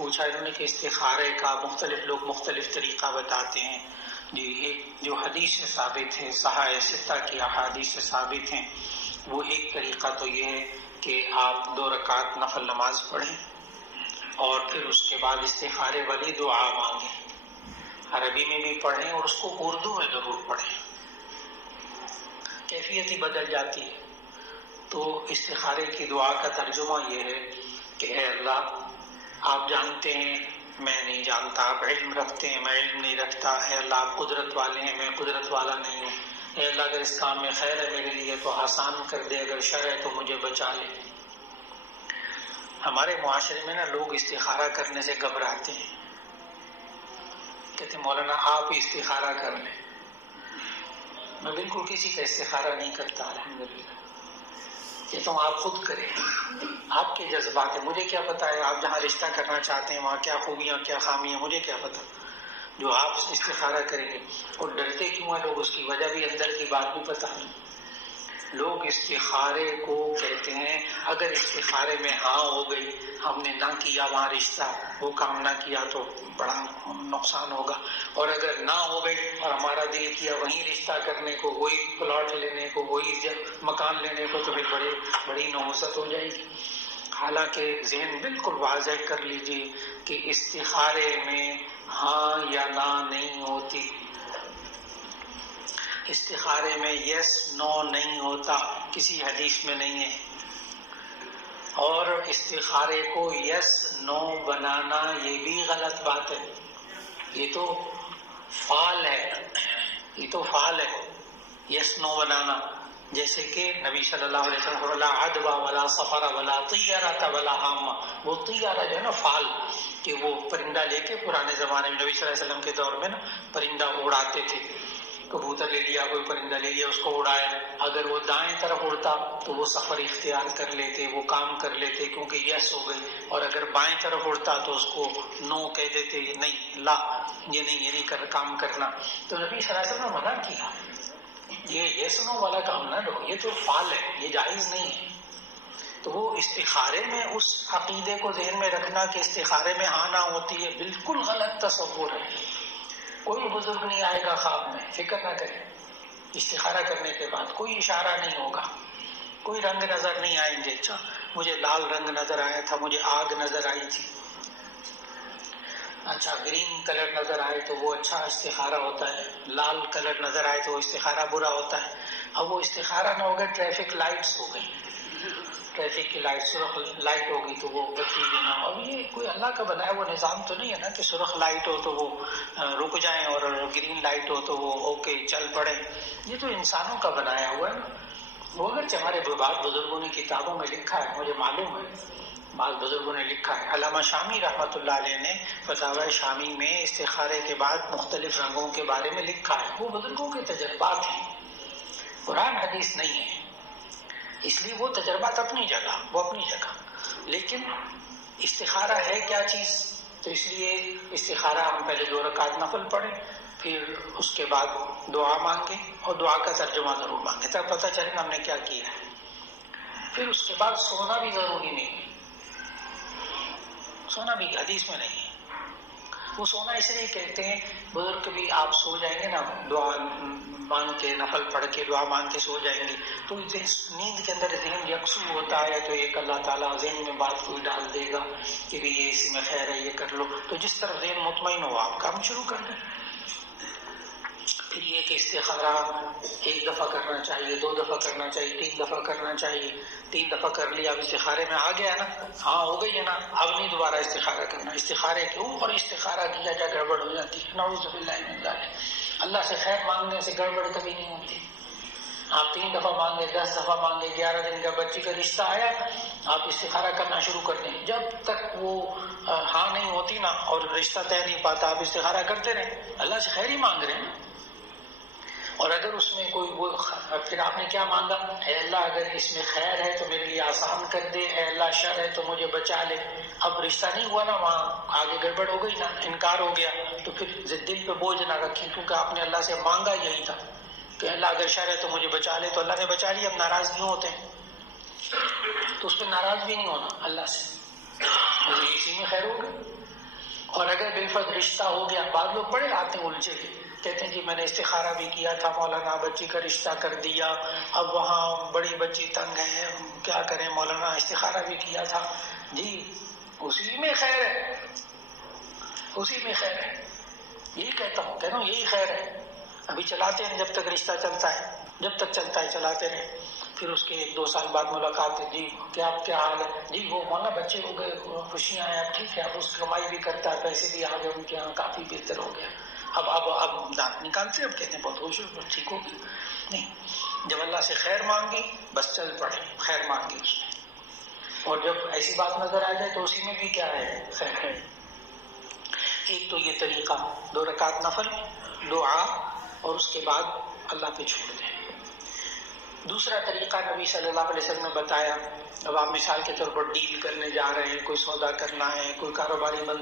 پوچھا انہوں نے کہ استخارے کا مختلف لوگ مختلف طریقہ بتاتے ہیں. جی ایک جو حدیث سے ثابت ہے، صحاح ستہ کی احادیث سے ثابت ہیں، وہ ایک طریقہ تو یہ ہے کہ آپ 2 رکعت نفل نماز پڑھیں اور پھر اس کے بعد استخارے والی دعا مانگیں. عربی میں بھی پڑھیں اور اس کو اردو میں ضرور پڑھیں، کیفیت ہی بدل جاتی ہے. تو استخارے کی دعا کا ترجمہ یہ ہے کہ اے اللہ آپ جانتے ہیں میں نہیں جانتا، آپ علم رکھتے ہیں میں علم نہیں رکھتا، اے اللہ آپ قدرت والے ہیں میں قدرت والا نہیں ہوں، اے اللہ اگر اس کام میں خیر ہے میرے لیے تو آسان کر دے، اگر شر ہے تو مجھے بچا لے. ہمارے معاشرے میں نا لوگ استخارہ کرنے سے گھبراتے ہیں، کہتے ہیں مولانا آپ ہی استخارہ کر لیں. میں بالکل کسی کا استخارہ نہیں کرتا الحمدللہ، یہ تو آپ خود کریں، آپ کے جذبات ہیں، مجھے کیا پتا ہے آپ جہاں رشتہ کرنا چاہتے ہیں وہاں کیا خوبیاں کیا خامیاں، مجھے کیا پتا. جو آپ استخارہ کریں گے. اور ڈرتے کیوں ہیں لوگ، اس کی وجہ بھی اندر کی بات بھی پتا نہیں. لوگ استخارے کو کہتے ہیں اگر استخارے میں ہاں ہو گئی، ہم نے نہ کیا وہاں رشتہ، وہ کام نہ کیا تو بڑا نقصان ہوگا، اور اگر نہ ہو گئی اور ہمارا دل کیا وہیں رشتہ کرنے کو، وہی پلاٹ لینے کو، وہی مکان لینے کو، تو پھر بڑی نحوست ہو جائے گی. حالانکہ ذہن بالکل واضح کر لیجئے کہ استخارے میں ہاں یا نہ نہیں ہوتی، استخارے میں یس نو نہیں ہوتا، کسی حدیث میں نہیں ہے. اور استخارے کو یس نو بنانا یہ بھی غلط بات ہے، یہ تو فعل ہے، یہ تو فعل ہے یس نو بنانا. جیسے کہ نبی صلی اللہ علیہ وسلم ولا عدوى ولا سفر ولا طیرۃ ولا حامہ، وہ طیارہ جو ہے نا فعل، کہ وہ پرندہ لے کے پرانے زمانے میں نبی صلی اللہ علیہ وسلم کے دور میں نا پرندہ اڑاتے تھے. کبوتر لے لیا، کوئی پرندہ لے لیا، اس کو اڑایا، اگر وہ دائیں طرف اڑتا تو وہ سفر اختیار کر لیتے، وہ کام کر لیتے کیونکہ یس ہو گئی، اور اگر بائیں طرف اڑتا تو اس کو نو کہہ دیتے، نہیں لا یہ نہیں کام کرنا. تو نبی صلی اللہ علیہ وسلم نے منع کیا، یہ یس نو والا کام نہ لو، یہ تو فعل ہے، یہ جائز نہیں ہے. تو وہ استخارے میں اس عقیدے کو ذہن میں رکھنا کہ استخارے میں ہاں نہ ہوتی ہے، بالکل غلط تصور ہے. کوئی بزرگ نہیں آئے گا خواب میں، فکر نہ کریں. استخارہ کرنے کے بعد کوئی اشارہ نہیں ہوگا، کوئی رنگ نظر نہیں آئیں گے. اچھا مجھے لال رنگ نظر آیا تھا، مجھے آگ نظر آئی تھی، اچھا گرین کلر نظر آئے تو وہ اچھا استخارہ ہوتا ہے، لال کلر نظر آئے تو وہ استخارہ برا ہوتا ہے. اب وہ استخارہ نہ ہو گیا، ٹریفک لائٹس ہو گئی، ٹریفک کی لائٹ سرخ لائٹ ہوگی تو وہ بتی دینا. اب یہ کوئی اللہ کا بنایا وہ نظام تو نہیں ہے نا کہ سرخ لائٹ ہو تو وہ رک جائیں اور گرین لائٹ ہو تو وہ اوکے چل پڑے. یہ تو انسانوں کا بنایا ہوا ہے. وہ اگرچہ ہمارے بعض بزرگوں نے کتابوں میں لکھا ہے، مجھے معلوم ہے بعض بزرگوں نے لکھا ہے. علامہ شامی رحمۃ اللہ علیہ نے فتاوی شامی میں استخارے کے بعد مختلف رنگوں کے بارے میں لکھا ہے. وہ بزرگوں کے تجربات ہیں، قرآن حدیث نہیں ہے، اس لیے وہ تجربات اپنی جگہ، وہ اپنی جگہ. لیکن استخارہ ہے کیا چیز؟ تو اس لیے استخارہ ہم پہلے 2 رکعت نفل پڑھیں، پھر اس کے بعد دعا مانگیں اور دعا کا ترجمہ ضرور مانگیں تب پتہ چلے ہم نے کیا کیا ہے. پھر اس کے بعد سونا بھی ضروری نہیں ہے، سونا بھی حدیث میں نہیں ہے. وہ سونا اس لیے کہتے ہیں بزرگ بھی آپ سو جائیں گے نا، دعا مانگ کے نفل پڑھ کے دعا مانگ کے سو جائیں گے تو نیند کے اندر ذہن یکسو ہوتا ہے، تو ایک اللہ تعالیٰ ذہن میں بات کوئی ڈال دے گا کہ بھی یہ اسی میں خیر ہے یہ کر لو، تو جس طرف ذہن مطمئن ہو آپ کام شروع کر دیں. پھر یہ کہ استخارہ 1 دفعہ کرنا چاہیے، 2 دفعہ کرنا چاہیے، 3 دفعہ کرنا چاہیے. 3 دفعہ کر لیا، اب استخارے میں آ گیا نا، ہاں ہو گئی ہے نا، اب نہیں دوبارہ استخارہ کرنا. استخارے کے اوپر استخارہ کیا جا گڑبڑ ہو جاتی ہے، نعوذ باللہ من ذالک. اللہ سے خیر مانگنے سے گڑبڑ کبھی نہیں ہوتی. آپ 3 دفعہ مانگے، 10 دفعہ مانگے، 11 دن کا بچی کا رشتہ آیا، آپ استخارہ کرنا شروع کر دیں. جب تک وہ ہاں نہیں ہوتی نا اور رشتہ طے نہیں پاتا، آپ استخارہ کرتے رہیں، اللہ سے خیر ہی مانگ رہے ہیں. اور اگر اس میں کوئی وہ پھر آپ نے کیا مانگا، اے اللہ اگر اس میں خیر ہے تو میرے لیے آسان کر دے، اے اللہ شر ہے تو مجھے بچا لے. اب رشتہ نہیں ہوا نا، وہاں آگے گڑبڑ ہو گئی نا، انکار ہو گیا، تو پھر دل پہ بوجھ نہ رکھیں، کیونکہ آپ نے اللہ سے مانگا یہی تھا کہ اللہ اگر شر ہے تو مجھے بچا لے، تو اللہ نے بچا لیا. اب ناراض کیوں ہوتے ہیں؟ تو اس پہ ناراض بھی نہیں ہونا اللہ سے، اسی میں خیر ہوگا. اور اگر بالفرض رشتہ ہو گیا، بعض لوگ بڑے آتے ہیں الجھے، کہتے ہیں جی میں نے استخارہ بھی کیا تھا مولانا، بچی کا رشتہ کر دیا، اب وہاں بڑی بچی تنگ ہے، کیا کریں مولانا، استخارہ بھی کیا تھا۔ جی اسی میں خیر ہے، اسی میں خیر ہے، یہی کہتا ہوں، کہہ رہا ہوں یہی خیر ہے۔ ابھی چلاتے ہیں جب تک رشتہ چلتا ہے، جب تک چلتا ہے چلاتے رہیں، پھر اس کے 1-2 سال بعد ملاقات ہے، جی کیا حال ہے، جی وہ مولانا بچے ہو گئے، خوشیاں ہیں، اب ٹھیک ہے، اب اس کمائی بھی کرتا ہے، پیسے بھی آ گئے ان کے یہاں، کافی بہتر ہو گیا، اب دانت نکالتے ہیں، اب کہتے ہیں بہت خوش ہو، ٹھیک ہوگی۔ نہیں، جب اللہ سے خیر مانگی بس چل پڑے، خیر مانگی اس نے، اور جب ایسی بات نظر آ جائے تو اسی میں بھی کیا ہے، خیر ہے۔ ایک تو یہ طریقہ 2 رکعت نفل دعا اور اس کے بعد اللہ پہ چھوڑ دیں۔ دوسرا طریقہ نبی صلی اللہ علیہ وسلم نے بتایا، اب آپ مثال کے طور پر ڈیل کرنے جا رہے ہیں، کوئی سودا کرنا ہے، کوئی کاروباری بند